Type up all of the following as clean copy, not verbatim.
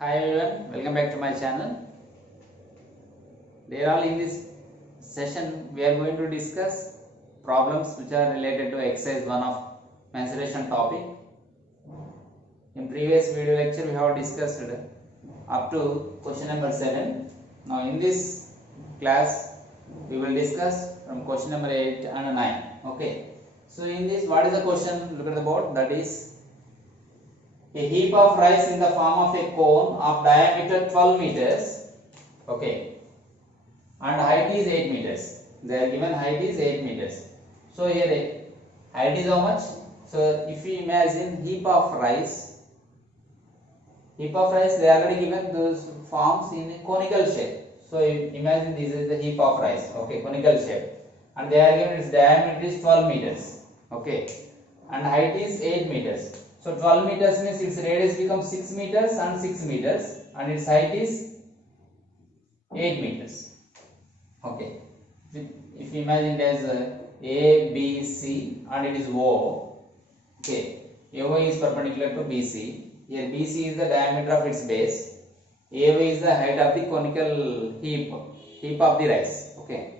Hi everyone, welcome back to my channel. They are all in this session we are going to discuss problems which are related to exercise 1 of mensuration topic. In previous video lecture we have discussed up to question number 7. Now in this class we will discuss from question number 8 and 9. Okay. So in this, what is the question? Look at the board. That is, a heap of rice in the form of a cone of diameter 12 meters, okay, and height is 8 meters. They are given height is 8 meters. So here height is how much? So if we imagine heap of rice they are already given those forms in a conical shape. So imagine this is the heap of rice, okay, conical shape, and they are given its diameter is 12 meters, okay, and height is 8 meters. So 12 meters means its radius becomes 6 meters and 6 meters, and its height is 8 meters. Okay. If you imagine it as A, B, C, and it is O. Okay. AO is perpendicular to BC. Here BC is the diameter of its base. AO is the height of the conical heap of the rice. Okay.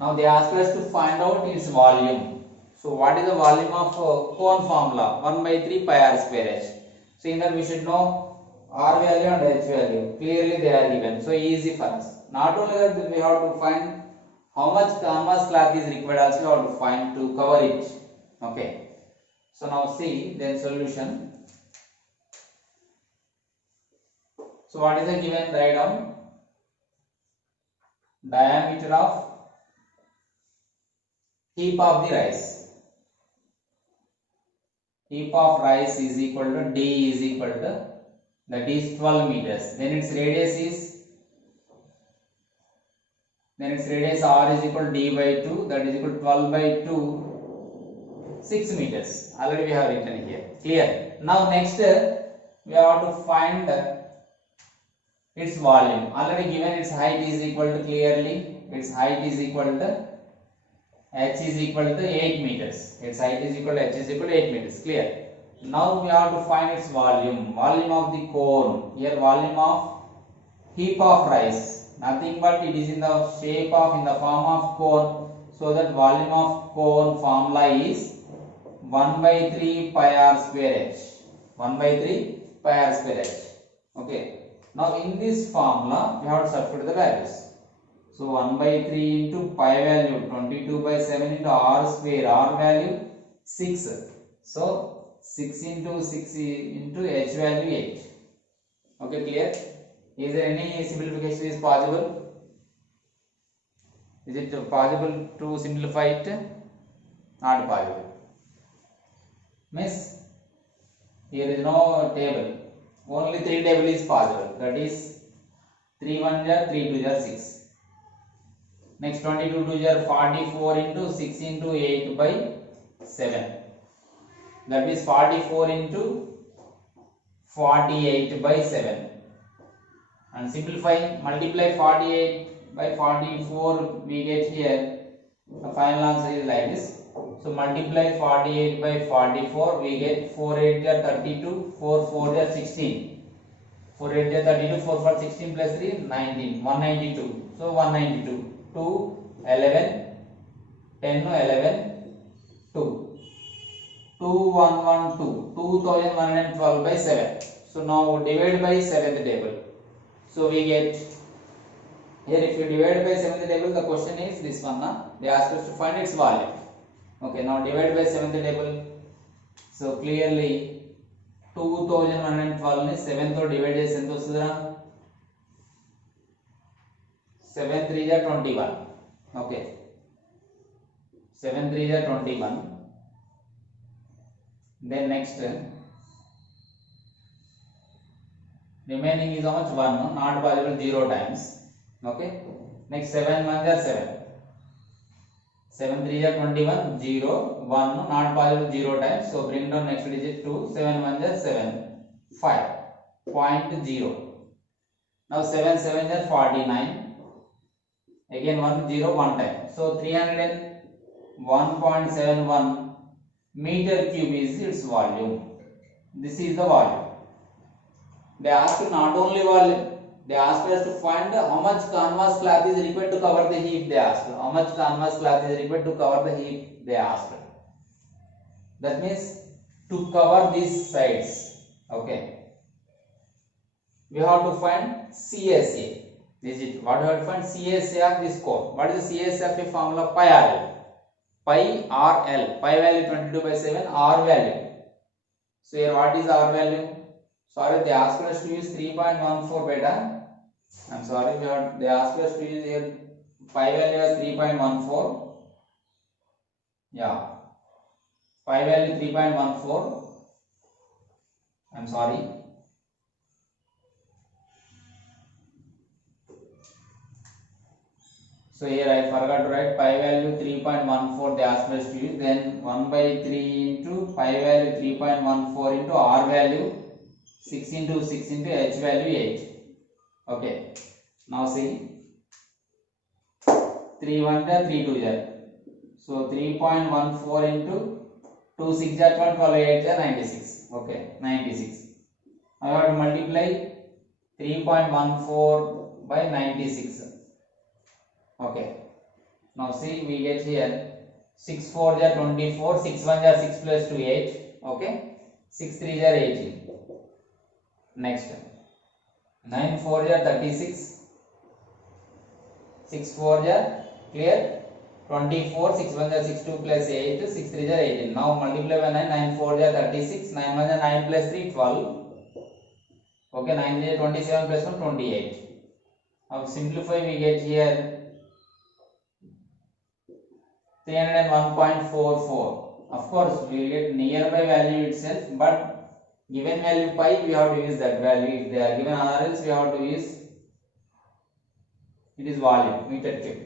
Now they ask us to find out its volume. So what is the volume of cone formula? 1 by 3 pi r square h. So in that we should know r value and h value. Clearly they are given. So easy for us. Not only that, we have to find how much canvas cloth is required. Also we have to find to cover it. Okay. So now see then solution. So what is the given? Write down diameter of heap of the rice. Heap of rice is equal to D is equal to, that is 12 meters. Then its radius R is equal to D by 2, that is equal to 12 by 2, 6 meters. Already we have written here. Clear? Now next we have to find its volume. Already given its height is equal to, clearly its height is equal to h is equal to 8 meters. Its height is equal to h is equal to 8 meters. Clear? Now we have to find its volume. Volume of the cone. Here volume of heap of rice. Nothing but it is in the shape of, in the form of cone. So that volume of cone formula is 1 by 3 pi r square h. 1 by 3 pi r square h. Okay. Now in this formula we have to substitute the values. So 1 by 3 into pi value 22 by 7 into r square, r value 6. So 6 into 6 into h value 8. Okay, clear? Is there any simplification is possible? Is it possible to simplify it? Not possible. Miss, here is no table. Only 3 table is possible. That is 3 1 are 3 2 are 6. Next 22 2 are 44 into 6 into 8 by 7. That is 44 into 48 by 7. And simplify, multiply 48 by 44, we get here the final answer is like this. So multiply 48 by 44, we get 4 8 are 32, 4 4 are 16. 4 8 are 32, 4 4 16 plus 3 19, 192. So 192. 2 11 10 11 2 2112 2112 by 7. So now divide by 7th table. So we get here, if you divide by 7th table, the question is this one. They ask us to find its volume. Okay, now divide by 7th table. So clearly 2112 is 7 to divide is ento sudra 7 3 is 21. Okay, 7 3 is 21. Then next remaining is how much? 1. Not possible 0 times. Okay. Next 7 1 are 7. 7 3 are 21. 0 1 not possible 0 times. So bring down next digit 2. 7 1 are 7. 5.0. Now 7 7 are 49. Again 1 0 1 time. So 301.71 meter cube is its volume. This is the volume. They asked not only volume, they asked us to find how much canvas cloth is required to cover the heap. They asked how much canvas cloth is required to cover the heap. They asked. That means to cover these sides. Okay. We have to find CSA. Is it what we have to find? CSA of this cone. What is the CSA of a formula? Pi RL. Pi RL. Pi value 22/7. R value. So here what is R value? Sorry, they asked us to use 3.14 beta. I'm sorry, they asked us to use here pi value as 3.14. Yeah, pi value 3.14. I'm sorry. So here I forgot to write pi value 3.14. They asked us to use. Then 1/3 into pi value 3.14 into R value 6 into 6 into H value 8. Okay. Now see. 3 1 3 2 jar. So 3.14 into 2 6 jar 12 8 jar 96. Okay, 96. I have to multiply 3.14 by 96. Okay. Now see, we get here 6 4 jar 24, 6 1 jar 6 plus 2 8. Okay. 6 3 jar 18. Next 9 4 jar 36. 6 4 jar clear 24, 6 1 jar 6 2 plus 8, 6 3 jar 18. Now multiply by 9, 9 4 jar 36, 9 1 jar 9 plus 3 12. Okay, 9 jar 27 plus 1 28. Now simplify, we get here 301.44. Of course, we will get nearby value itself, but given value pi, we have to use that value. If they are given RLs, we have to use it is volume, meter cube.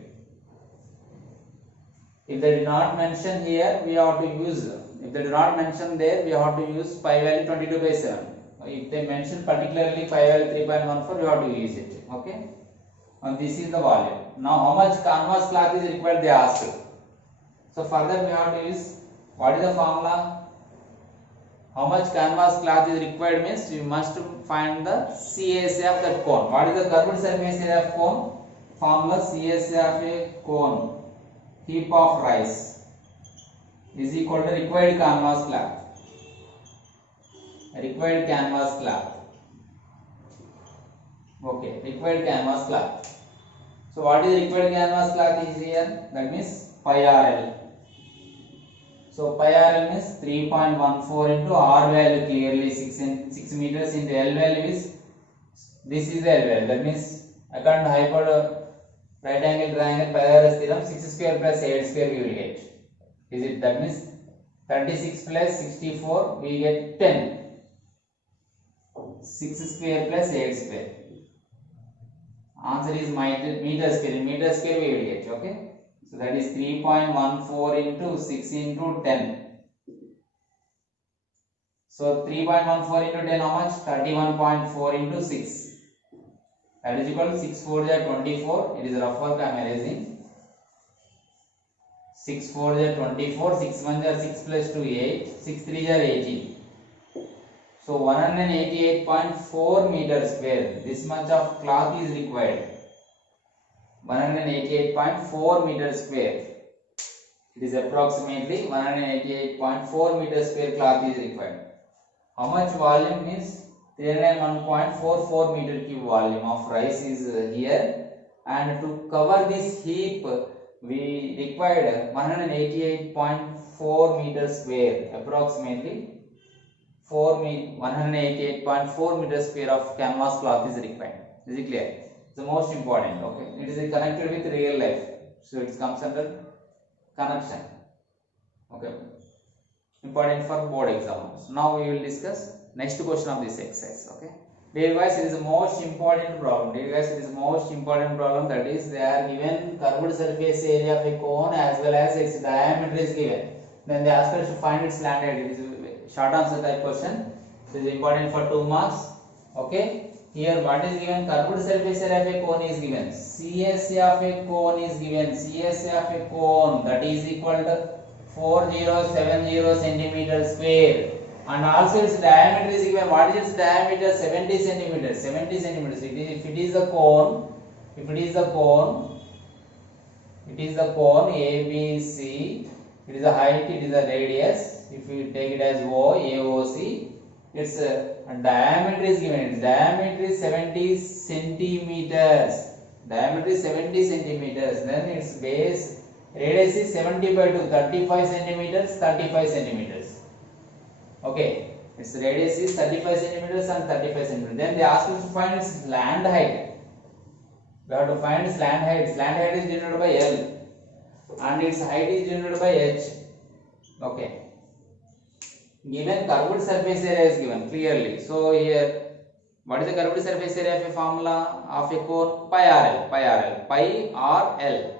If they do not mention here, we have to use. If they do not mention there, we have to use pi value 22/7. If they mention particularly pi value 3.14, we have to use it. Okay. And this is the volume. Now, how much canvas cloth is required? They asked. So further, we have to use what is the formula? How much canvas cloth is required means we must find the CSA of that cone. What is the curved surface area of cone? Formula CSA of a cone, heap of rice, is equal to required canvas cloth. Required canvas cloth. Okay, required canvas cloth. So what is required canvas cloth is here? That means pi RL. So pi RL means 3.14 into R value clearly 6 meters into L value is, this is the L value. That means according to right angle triangle Pythagoras theorem, 6 square plus 8 square we will get. Is it? That means 36 plus 64 we get 10. 6 square plus 8 square. Answer is meter square. In meter square we will get. Okay. So that is 3.14 into 6 into 10. So 3.14 into 10 how much? 31.4 into 6. That is equal to 6 4 jar 24. It is rough work I am erasing. 6 4 jar 24. 6 1 jar 6 plus 2 8. 6 3 jar 18. So 188.4 meter square. This much of cloth is required. 188.4 meter square. It is approximately 188.4 meter square cloth is required. How much volume means 301.44 meter cube volume of rice is here, and to cover this heap we required 188.4 meter square, approximately 188.4 meter square of canvas cloth is required. Is it clear? It's the most important. Okay, it is connected with real life, so it comes under connection. Okay, important for board exams. Now we will discuss next question of this exercise. Okay, dear guys, it is the most important problem. Dear guys, it is the most important problem, that is they are given curved surface area of a cone as well as its diameter is given. Then they ask us to find its landed. It is a short answer type question. It is important for 2 marks. Okay. Here what is given? Curved surface area of a cone is given. CSA of a cone is given. CSA of a cone, that is equal to 4070 centimeter square. and also its diameter is given. What is its diameter? 70 centimeters. 70 centimeters. If it is a cone, if it is a cone, it is the cone ABC. It is a height. It is a radius. If you take it as O, AOC, its diameter is given. Its diameter is 70 centimeters. Diameter is 70 centimeters. Then its base radius is 70 by 2, 35 centimeters. 35 centimeters. Okay, its radius is 35 centimeters and 35 centimeters. Then they ask us to find its land height. We have to find its land height. Its land height is denoted by L and its height is denoted by H. Okay. Given curved surface area is given clearly. So here, what is the curved surface area of a formula of a cone? Pi RL. Pi RL. Pi RL.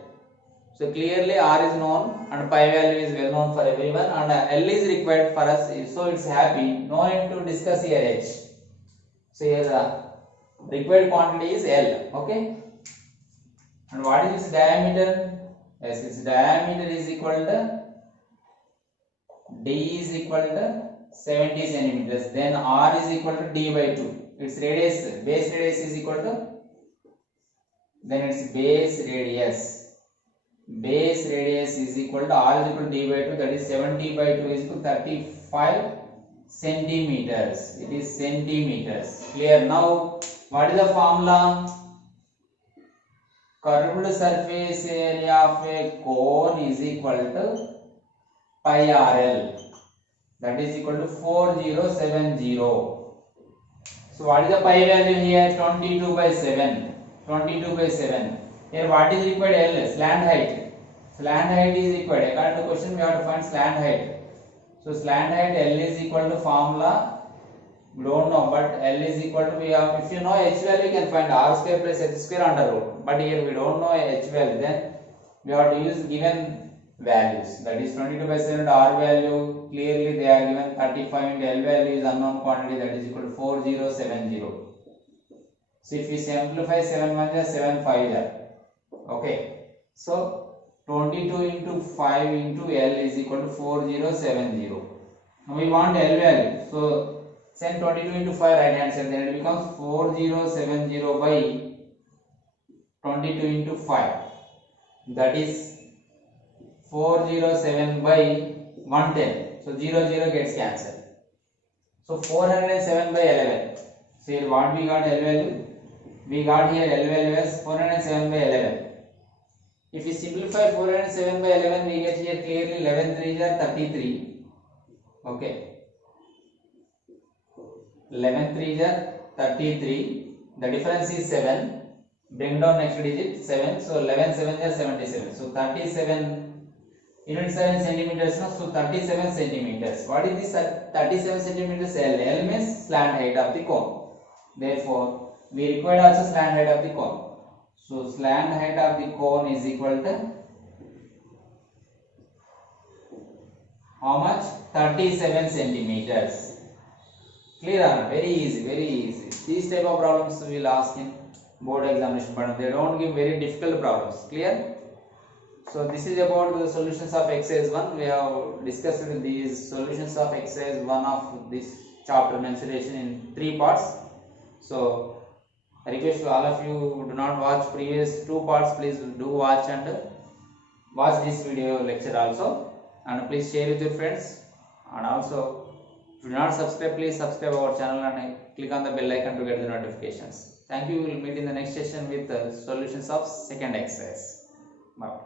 So clearly R is known and pi value is well known for everyone, and L is required for us. So it's happy. No need to discuss here H. So here the required quantity is L. Okay. And what is its diameter? Yes, its diameter is equal to D is equal to 70 centimeters. Then R is equal to D by 2. Its radius, base radius is equal to, then its base radius. Base radius is equal to R is equal to D by 2. That is 70 by 2 is equal to 35 centimeters. It is centimeters. Clear? Now, what is the formula? Curved surface area of a cone is equal to pi RL, that is equal to 4070. So what is the pi value here? 22 by 7. 22 by 7. Here what is required? L, slant height. Slant height is required. According to the question, we have to find slant height. So slant height L is equal to formula. We don't know, but L is equal to, we have, if you know H value, you can find R square plus H square under root. But here we don't know H value, then we have to use given values. That is 22 by 7 R value. Clearly they are given 35 and L value is unknown quantity, that is equal to 4070. So if we simplify 7 1 is 7 5. Okay. So 22 into 5 into L is equal to 4070. Now we want L value. So send 22 into 5 right hand side, then it becomes 4070 by 22 into 5. That is 407 by 110. So 0 gets cancelled. So 407 by 11. So here what we got L value? We got here L value as 407 by 11. If we simplify 407 by 11, we get here clearly 11 3s are 33. Okay. 11 3s are 33. The difference is 7. Bring down next digit 7. So 11 7s are 77. So 37 units are in centimeters. So 37 centimeters. What is this 37 centimeters? L. L means slant height of the cone. Therefore, we require also slant height of the cone. So slant height of the cone is equal to how much? 37 centimeters. Clear? Very easy, very easy. These type of problems we will ask in board examination, but they don't give very difficult problems. Clear? So this is about the solutions of exercise 1. We have discussed these solutions of exercise 1 of this chapter mensuration in 3 parts. So I request all of you who do not watch previous 2 parts, please do watch and watch this video lecture also, and please share with your friends. And also, if you do not subscribe, please subscribe our channel and click on the bell icon to get the notifications. Thank you. We will meet in the next session with the solutions of second exercise. Bye.